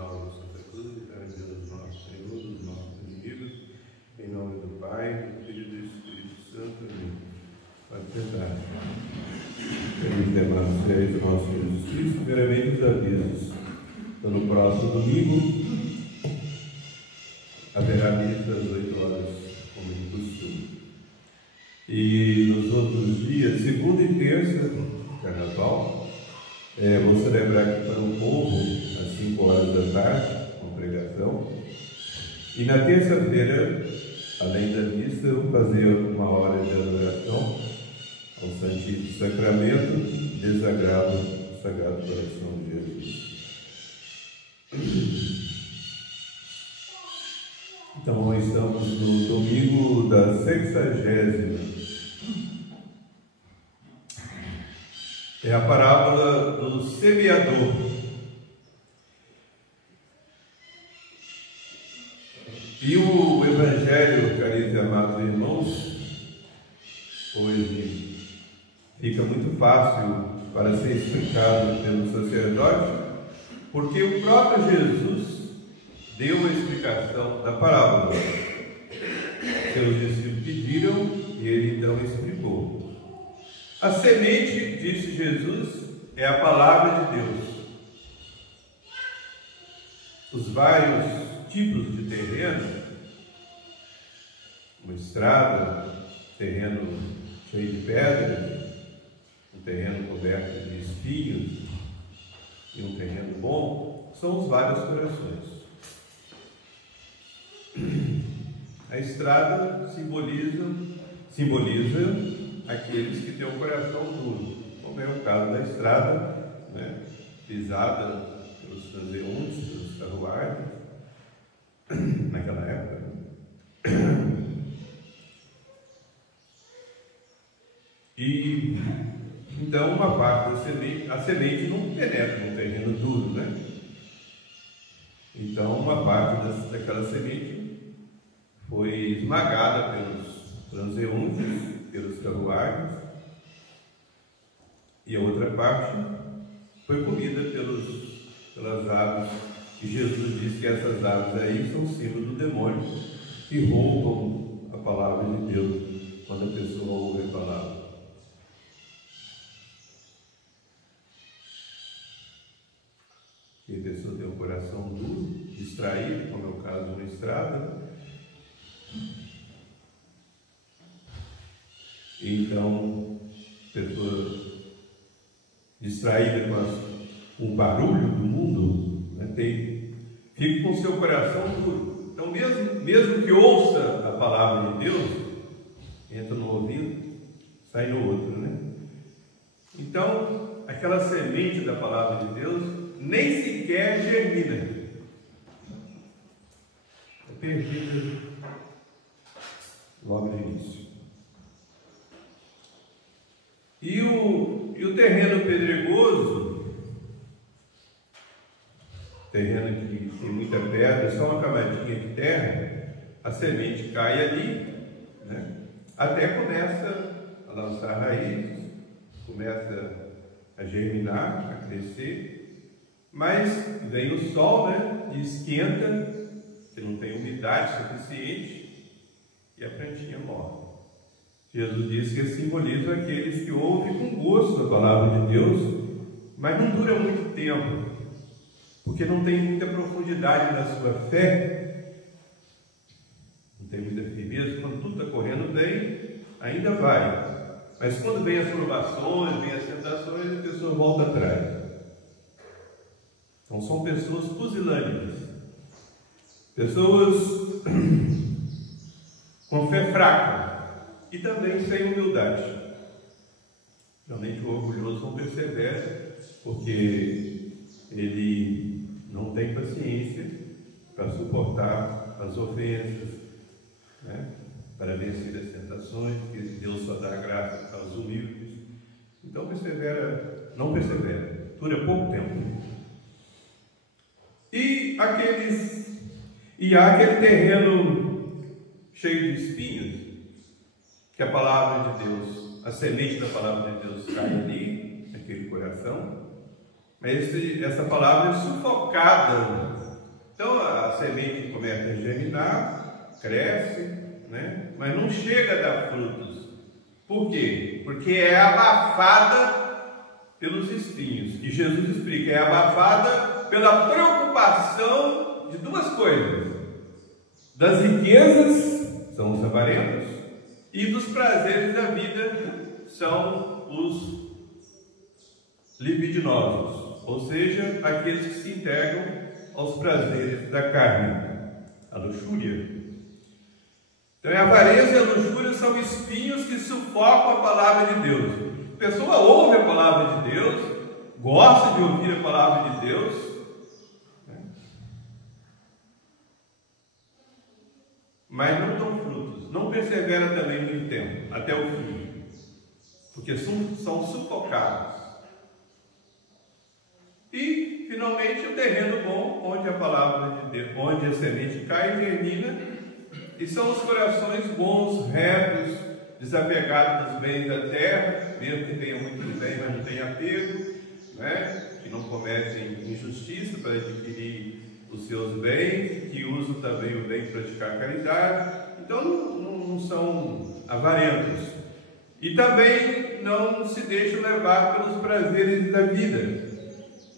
nome do Santa Cruz, e Deus nosso Senhor, dos nossos inimigos, em nome do Pai, do Filho e do Espírito Santo. Amém. Pode sentar. Queridos demais fiéis do nosso Jesus Cristo, primeiramente os avisos. Então, no próximo domingo, haverá missa às 8 horas, como de costume. E nos outros dias, segunda e terça, carnaval, vou celebrar aqui para o povo, às 5 horas da tarde, uma pregação. E na terça-feira, além da missa, eu vou fazer uma hora de adoração ao Santíssimo Sacramento, desagravo o Sagrado Coração de Jesus. Então, estamos no domingo da 60ª. É a parábola do semeador. E o Evangelho, caros e amados irmãos, hoje fica muito fácil para ser explicado pelo sacerdote, porque o próprio Jesus deu a explicação da parábola. Seus discípulos pediram e ele então explicou. A semente, disse Jesus, é a palavra de Deus. Os vários tipos de terreno, uma estrada, terreno cheio de pedras, um terreno coberto de espinhos e um terreno bom, são os vários corações. A estrada simboliza aqueles que têm um coração duro, como é o caso da estrada, pisada pelos transeuntes, pelos carruagens, naquela época. E então uma parte a semente não penetra no terreno duro, Então uma parte daquela semente foi esmagada pelos transeuntes, pelos carruagens, e a outra parte foi comida pelas aves, e Jesus disse que essas aves aí são símbolo do demônio, que roubam a palavra de Deus, quando a pessoa ouve a palavra. E a pessoa tem um coração duro, distraído, como é o caso de uma estrada. Então, pessoa distraída com o barulho do mundo, fica com o seu coração duro. Então, mesmo que ouça a palavra de Deus, entra no ouvido, sai no outro, Então, aquela semente da palavra de Deus nem sequer germina. É perdida logo no início. E o terreno pedregoso, terreno que tem muita pedra, só uma camadinha de terra, a semente cai ali, até começa a lançar raízes, começa a germinar, a crescer, mas vem o sol, e esquenta, que não tem umidade suficiente, e a plantinha morre. Jesus disse que simboliza aqueles que ouvem com gosto a palavra de Deus, mas não dura muito tempo, porque não tem muita profundidade na sua fé, não tem muita firmeza. Quando tudo está correndo bem, ainda vai, mas quando vem as provações, vem as tentações, a pessoa volta atrás. Então são pessoas pusilânimes, pessoas com fé fraca, e também sem humildade. Realmente o orgulhoso não persevera, porque ele não tem paciência para suportar as ofensas, para vencer as tentações, porque Deus só dá graça aos humildes. Então não persevera, dura pouco tempo. E há aquele terreno cheio de espinhos, que a palavra de Deus, a semente da palavra de Deus cai ali, naquele coração, mas essa palavra é sufocada Então a semente começa a germinar, cresce, né? Mas não chega a dar frutos. Por quê? Porque é abafada pelos espinhos. E Jesus explica, é abafada pela preocupação de duas coisas: das riquezas, são os avarentos, e dos prazeres da vida, são os libidinosos, ou seja, aqueles que se entregam aos prazeres da carne, a luxúria. Então, a avareza e a luxúria são espinhos que sufocam a palavra de Deus. A pessoa ouve a palavra de Deus, gosta de ouvir a palavra de Deus, né? Mas não dão frutos, não persevera também no tempo, até o fim, porque são sufocados. E, finalmente, o terreno bom, onde a palavra de Deus, onde a semente cai e germina, e são os corações bons, retos, desapegados dos bens da terra, mesmo que tenham muitos bens, mas não tenham apego, né? Que não cometem injustiça para adquirir os seus bens, que usam também o bem para praticar caridade. Então, não são avarentos. E também não se deixam levar pelos prazeres da vida.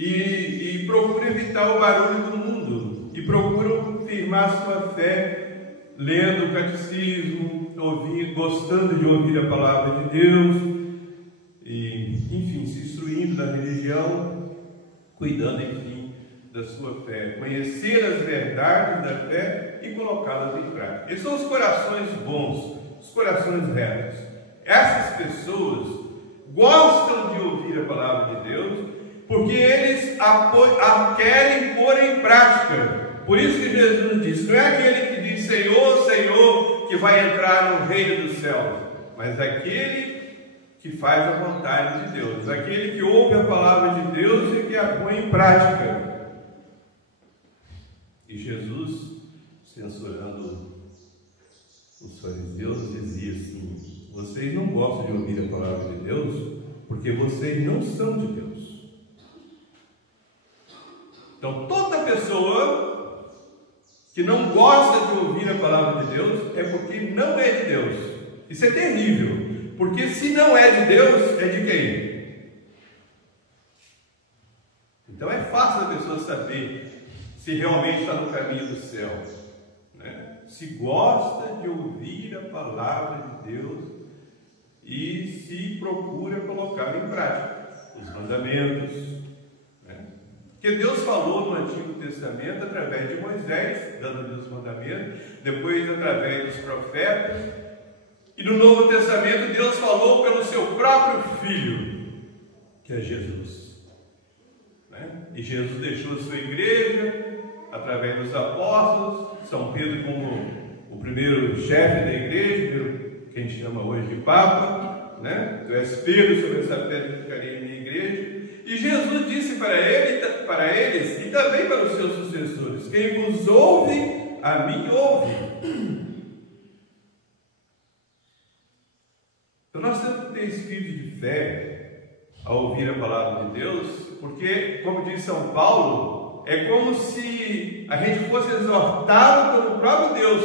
E procuram evitar o barulho do mundo, e procuram firmar sua fé, lendo o catecismo, gostando de ouvir a palavra de Deus, e, enfim, se instruindo na religião, cuidando, enfim, da sua fé, conhecer as verdades da fé e colocá-las em prática. Esses são os corações bons, os corações retos. Essas pessoas gostam de ouvir a palavra de Deus, porque eles querem pôr em prática. Por isso que Jesus disse, não é aquele que diz Senhor, Senhor, que vai entrar no reino dos céus, mas aquele que faz a vontade de Deus, aquele que ouve a palavra de Deus e que a põe em prática. E Jesus, censurando os fariseus, dizia assim: vocês não gostam de ouvir a palavra de Deus porque vocês não são de Deus. Então, toda pessoa que não gosta de ouvir a palavra de Deus é porque não é de Deus. Isso é terrível, porque se não é de Deus, é de quem? Então é fácil a pessoa saber se realmente está no caminho do céu, né? Se gosta de ouvir a palavra de Deus e se procura colocar em prática os mandamentos. Porque Deus falou no Antigo Testamento através de Moisés, dando-lhe os mandamentos, depois através dos profetas, e no Novo Testamento Deus falou pelo seu próprio Filho, que é Jesus, né? E Jesus deixou a sua igreja através dos apóstolos, São Pedro como o primeiro chefe da igreja, que a gente chama hoje de Papa, né? Tu és Pedro, sobre essa pedra ficaria a minha igreja. E Jesus disse para eles e também para os seus sucessores: quem vos ouve, a mim ouve. Então nós temos que ter espírito de fé ao ouvir a palavra de Deus, porque, como diz São Paulo, é como se a gente fosse exortado pelo próprio Deus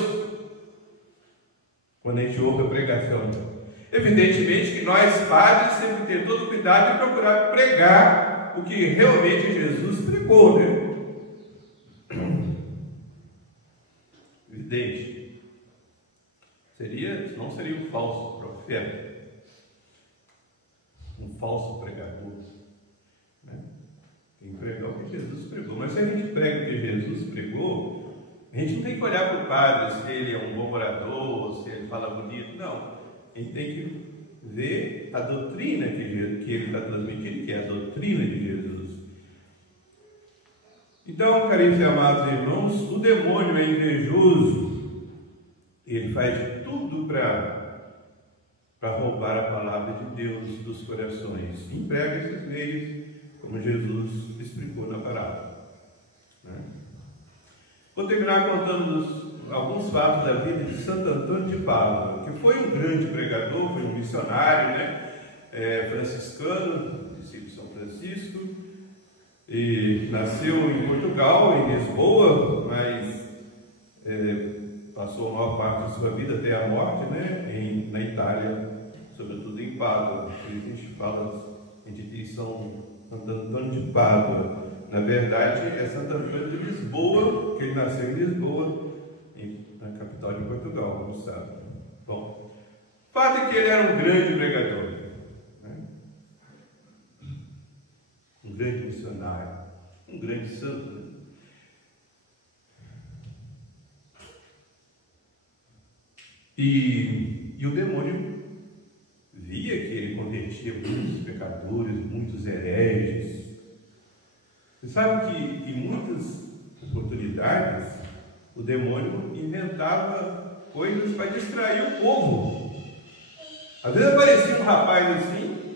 quando a gente ouve a pregação. Evidentemente que nós, padres, sempre temos todo o cuidado de procurar pregar o que realmente Jesus pregou, né? Evidente. Não seria um falso profeta, um falso pregador, né? Tem que pregar o que Jesus pregou. Mas se a gente prega o que Jesus pregou, a gente não tem que olhar para o padre se ele é um bom orador, se ele fala bonito, não. A gente tem que ver a doutrina que ele está transmitindo, que é a doutrina de Jesus. Então, caríssimos e amados irmãos, o demônio é invejoso. Ele faz de tudo para roubar a palavra de Deus dos corações. Emprega esses meios, como Jesus explicou na parábola, né? Vou terminar contando alguns fatos da vida de Santo Antônio de Pádua, que foi um grande pregador, foi um missionário, né? Franciscano, discípulo de São Francisco, e nasceu em Portugal, em Lisboa, passou a maior parte da sua vida até a morte, né, na Itália, sobretudo em Pádua. Por isso a gente fala, a gente diz São Antônio de Pádua. Na verdade, é Santo Antônio de Lisboa, que ele nasceu em Lisboa, na capital de Portugal, como sabe. Bom, o fato é que ele era um grande pregador, né? Um grande missionário, um grande santo, né? E o demônio via que ele convertia muitos pecadores, muitos hereges. Você sabe que em muitas oportunidades o demônio inventava coisas para distrair o povo. Às vezes aparecia um rapaz assim,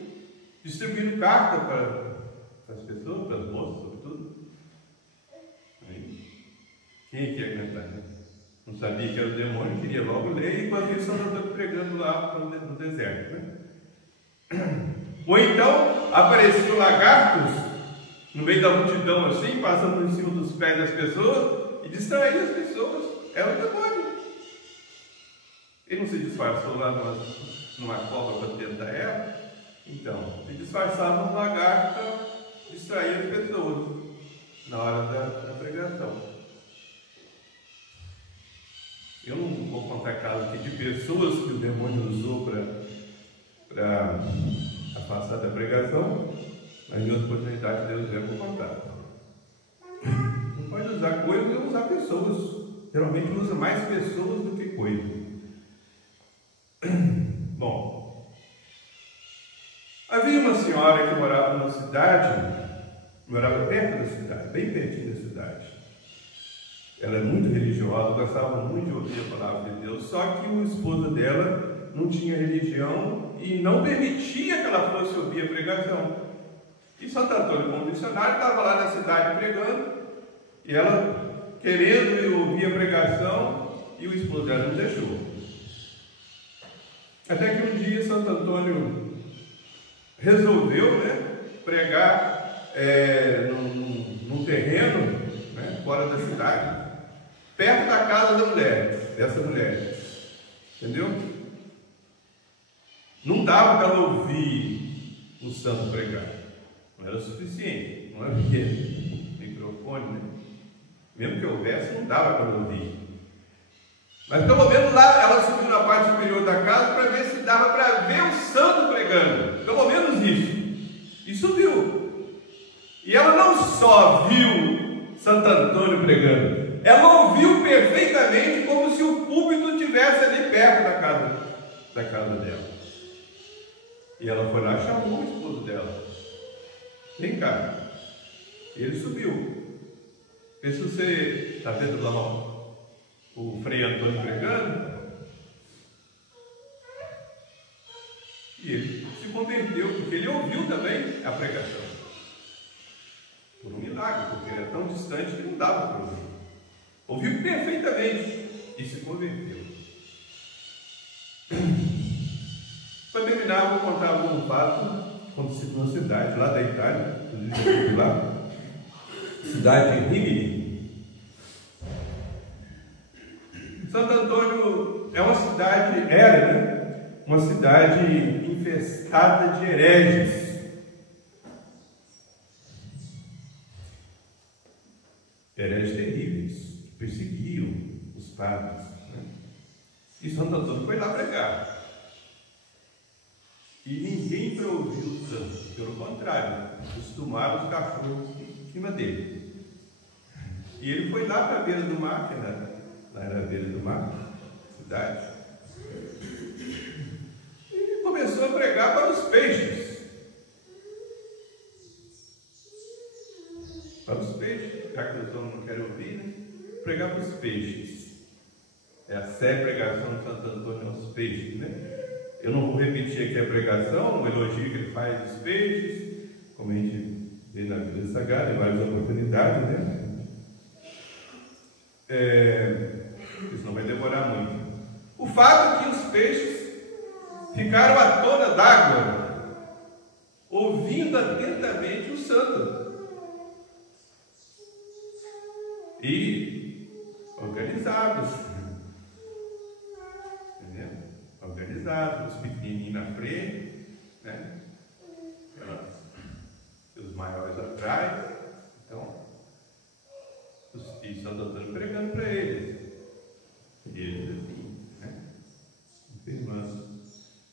distribuindo carta para as pessoas, para as moças, sobretudo. Aí, quem é que ia aguentar, né? Não sabia que era o demônio, queria logo ler, e enquanto isso Santo Antônio pregando lá no deserto, né? Ou então apareciam lagartos no meio da multidão assim, passando por cima dos pés das pessoas e distraía as pessoas. Era o demônio. Ele não se disfarçou lá numa cova para tentar ela? Então, se disfarçava um lagarto para distrair as pessoas na hora da pregação. Eu não vou contar casos aqui de pessoas que o demônio usou para afastar da pregação, mas em outra oportunidade Deus vai contar. Não pode usar coisas, não usar pessoas. Geralmente usa mais pessoas do que coisas. Bom, havia uma senhora que morava numa cidade, morava perto da cidade, bem pertinho da cidade. Ela é muito religiosa, gostava muito de ouvir a palavra de Deus, só que o esposo dela não tinha religião e não permitia que ela fosse ouvir a pregação. E Santo Antônio, como missionário, estava lá na cidade pregando, e ela querendo ouvir a pregação, e o esposo dela não deixou. Até que um dia Santo Antônio resolveu, né, pregar num terreno, né, fora da cidade, perto da casa da mulher, dessa mulher. Entendeu? Não dava para ela ouvir o santo pregar. Não era suficiente. Não havia microfone, né? Mesmo que houvesse, não dava para ela ouvir. Mas pelo menos lá ela subiu na parte superior da casa para ver se dava para ver o santo pregando. Pelo menos isso. E subiu. E ela não só viu Santo Antônio pregando, ela ouviu perfeitamente, como se o púlpito estivesse ali perto da casa dela. E ela foi lá e chamou o esposo dela. Vem cá. E ele subiu. Vê se você está vendo lá o Frei Antônio pregando. E ele se converteu, porque ele ouviu também a pregação. Por um milagre, porque ele era tão distante que não dava para ouvir. Ouviu perfeitamente e se converteu. Para terminar, vou contar algum fato acontecido numa cidade lá da Itália, inclusive lá, cidade de Rimini. Santo Antônio é uma cidade, né? Uma cidade infestada de hereges. Hereges terríveis, que perseguiam os padres, né? E Santo Antônio foi lá pregar. E ninguém para ouvir o santo, pelo contrário, costumaram os cachorros em cima dele. E ele foi lá para a beira do mar, que lá era a beira do mar, cidade, e começou a pregar para os peixes. Para os peixes, já que os homens não querem ouvir, né? Pregar para os peixes. É a séria pregação de Santo Antônio aos peixes, né? Eu não vou repetir aqui a pregação, o elogio que ele faz dos peixes, como a gente vê na Bíblia Sagrada, em várias oportunidades, né? Isso não vai demorar muito. O fato é que os peixes ficaram à tona d'água, ouvindo atentamente o santo. E organizados, organizado, os pequenininhos na frente, né? Os maiores atrás. Então, e Santo Antônio pregando para eles. E eles assim, né? Firmando.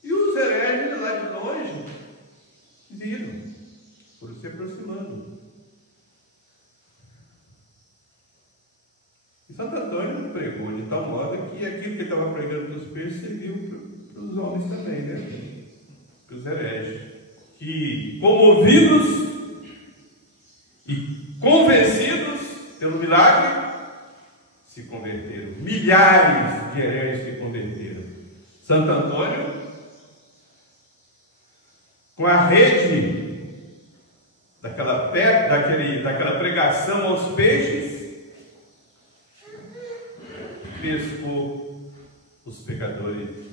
E os hereges lá de longe viram, foram se aproximando. E Santo Antônio pregou de tal modo que aquilo que ele estava pregando para os peixes serviu para os homens também, né? Para os hereges. Que, comovidos e convencidos pelo milagre, se converteram. Milhares de hereges se converteram. Santo Antônio, com a rede daquela pregação aos peixes, pescou os pecadores